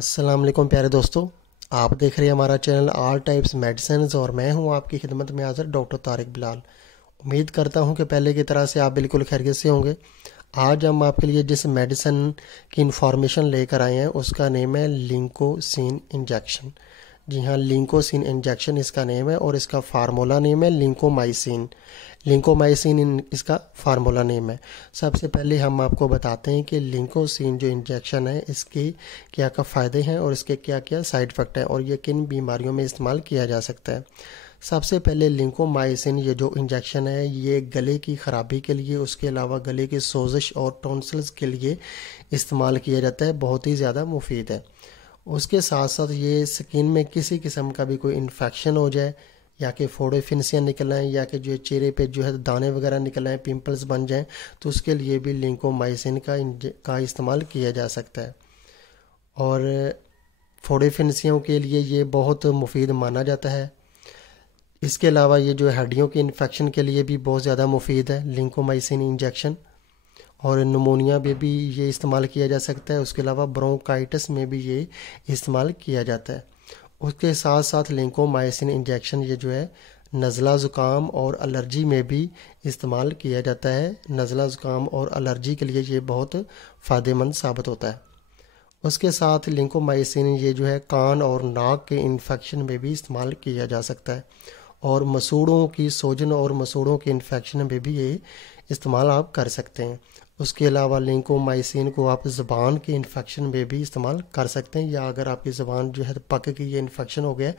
अस्सलाम वालेकुम प्यारे दोस्तों, आप देख रहे हैं हमारा चैनल ऑल टाइप्स मेडिसिन्स और मैं हूं आपकी खिदमत में हाज़िर डॉक्टर तारिक बिलाल। उम्मीद करता हूं कि पहले की तरह से आप बिल्कुल खैरियत से होंगे। आज हम आपके लिए जिस मेडिसिन की इंफॉर्मेशन लेकर आए हैं उसका नेम है लिंकोसिन इंजेक्शन। जी हाँ, लिंकोसिन इंजेक्शन इसका नेम है और इसका फार्मूला नेम है लिंकोमाइसिन। लिंकोमाइसिन इसका फार्मूला नेम है। सबसे पहले हम आपको बताते हैं कि लिंकोसिन जो इंजेक्शन है इसके क्या क्या फ़ायदे हैं और इसके क्या क्या साइड इफ़ेक्ट हैं और ये किन बीमारियों में इस्तेमाल किया जा सकता है। सबसे पहले लिंकोमाइसिन ये जो इंजेक्शन है ये गले की ख़राबी के लिए, उसके अलावा गले की सोजिश और टॉन्सिल्स के लिए इस्तेमाल किया जाता है। बहुत ही ज़्यादा मुफीद है। उसके साथ साथ ये स्किन में किसी किस्म का भी कोई इन्फेक्शन हो जाए या कि फोड़े फिनसियाँ निकल आएँ या कि जो चेहरे पे जो है दाने वगैरह निकल आएँ, पिंपल्स बन जाएं, तो उसके लिए भी लिंकोमाइसिन का इस्तेमाल किया जा सकता है। और फोड़े फिनसियों के लिए ये बहुत मुफीद माना जाता है। इसके अलावा ये जो हड्डियों के इन्फेक्शन के लिए भी बहुत ज़्यादा मुफीद है लिंकोमाइसिन इंजेक्शन। और निमोनिया में भी ये इस्तेमाल किया जा सकता है। उसके अलावा ब्रोंकाइटिस में भी ये इस्तेमाल किया जाता है। उसके साथ साथ लिंकोमाइसिन इंजेक्शन ये जो है नज़ला ज़ुकाम और एलर्जी में भी इस्तेमाल किया जाता है। नज़ला ज़ुकाम और एलर्जी के लिए ये बहुत फ़ायदेमंद साबित होता है। उसके साथ लिंकोमाइसिन ये जो है कान और नाक के इन्फेक्शन में भी इस्तेमाल किया जा सकता है और मसूड़ों की सोजन और मसूड़ों के इन्फेक्शन में भी ये इस्तेमाल आप कर सकते हैं। उसके अलावा लिंकोमाइसिन को आप ज़बान के इन्फेक्शन में भी इस्तेमाल कर सकते हैं, या अगर आपकी ज़बान जो है पक के ये इन्फेक्शन हो गया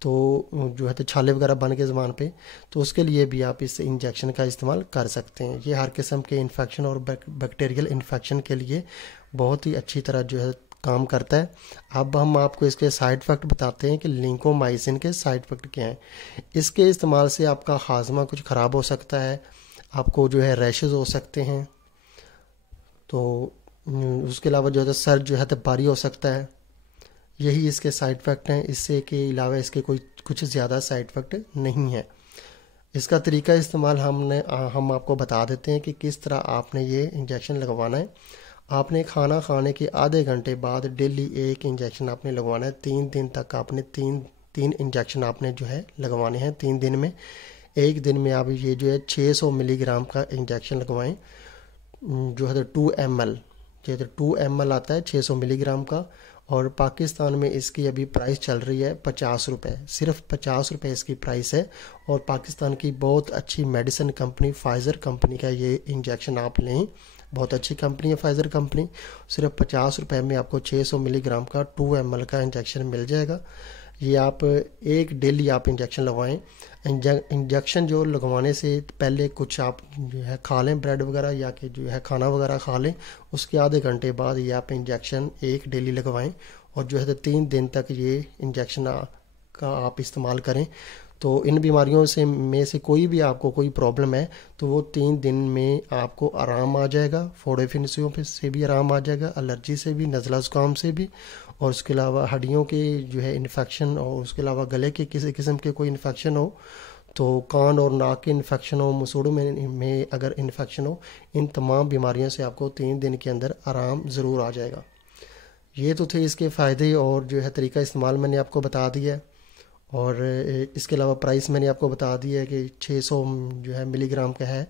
तो जो है तो छाले वगैरह बन के ज़बान पे, तो उसके लिए भी आप इस इंजेक्शन का इस्तेमाल कर सकते हैं। ये हर किस्म के इन्फेक्शन और बैक्टीरियल इन्फेक्शन के लिए बहुत ही अच्छी तरह जो है काम करता है। अब हम आपको इसके साइड इफ़ेक्ट बताते हैं कि लिंकोमाइसिन के साइड इफ़ेक्ट क्या हैं। इसके इस्तेमाल से आपका हाजमा कुछ ख़राब हो सकता है, आपको जो है रैशेस हो सकते हैं, तो उसके अलावा जो है सर जो है तो भारी हो सकता है। यही इसके साइड इफ़ेक्ट हैं। इससे के अलावा इसके कोई कुछ ज़्यादा साइड इफ़ेक्ट नहीं है। इसका तरीका इस्तेमाल हम आपको बता देते हैं कि किस तरह आपने ये इंजेक्शन लगवाना है। आपने खाना खाने के आधे घंटे बाद डेली एक इंजेक्शन आपने लगवाना है। 3 दिन तक आपने तीन इंजेक्शन आपने जो है लगवाने हैं 3 दिन में। एक दिन में आप ये जो है 600 मिलीग्राम का इंजेक्शन लगवाएं, जो है तो 2 ml, जो है तो 2 ml आता है 600 मिलीग्राम का। और पाकिस्तान में इसकी अभी प्राइस चल रही है 50 रुपये, सिर्फ 50 रुपये इसकी प्राइस है। और पाकिस्तान की बहुत अच्छी मेडिसिन कंपनी फाइज़र कंपनी का ये इंजेक्शन आप लें, बहुत अच्छी कंपनी है फाइज़र कंपनी। सिर्फ 50 रुपये में आपको 600 मिलीग्राम का 2 ml का इंजेक्शन मिल जाएगा। ये आप एक डेली आप इंजेक्शन लगवाएं। इंजेक्शन जो लगवाने से पहले कुछ आप जो है खा लें, ब्रेड वगैरह या कि जो है खाना वगैरह खा लें। उसके आधे घंटे बाद ये आप इंजेक्शन एक डेली लगवाएं और जो है तो 3 दिन तक ये इंजेक्शन का आप इस्तेमाल करें। तो इन बीमारियों में से कोई भी आपको कोई प्रॉब्लम है तो वो 3 दिन में आपको आराम आ जाएगा। फोड़े फिनसियों से भी आराम आ जाएगा, एलर्जी से भी, नज़ला ज़ुकाम से भी, और उसके अलावा हड्डियों के जो है इन्फेक्शन, और उसके अलावा गले के किसी किस्म के कोई इन्फेक्शन हो, तो कान और नाक के इन्फेक्शन हो, मसूड़ों में अगर इन्फेक्शन हो, इन तमाम बीमारियों से आपको 3 दिन के अंदर आराम ज़रूर आ जाएगा। ये तो थे इसके फ़ायदे और जो है तरीका इस्तेमाल मैंने आपको बता दिया है। और इसके अलावा प्राइस मैंने आपको बता दी है कि 600 जो है मिलीग्राम का है,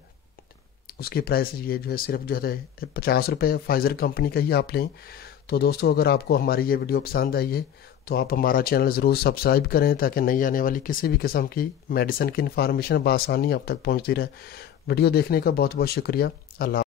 उसकी प्राइस ये जो है सिर्फ जो है 50 रुपये फाइज़र कंपनी का ही आप लें। तो दोस्तों, अगर आपको हमारी ये वीडियो पसंद आई है तो आप हमारा चैनल ज़रूर सब्सक्राइब करें ताकि नई आने वाली किसी भी किस्म की मेडिसिन की इन्फॉर्मेशन बआसानी आप तक पहुंचती रहे। वीडियो देखने का बहुत बहुत शुक्रिया। अल्लाह।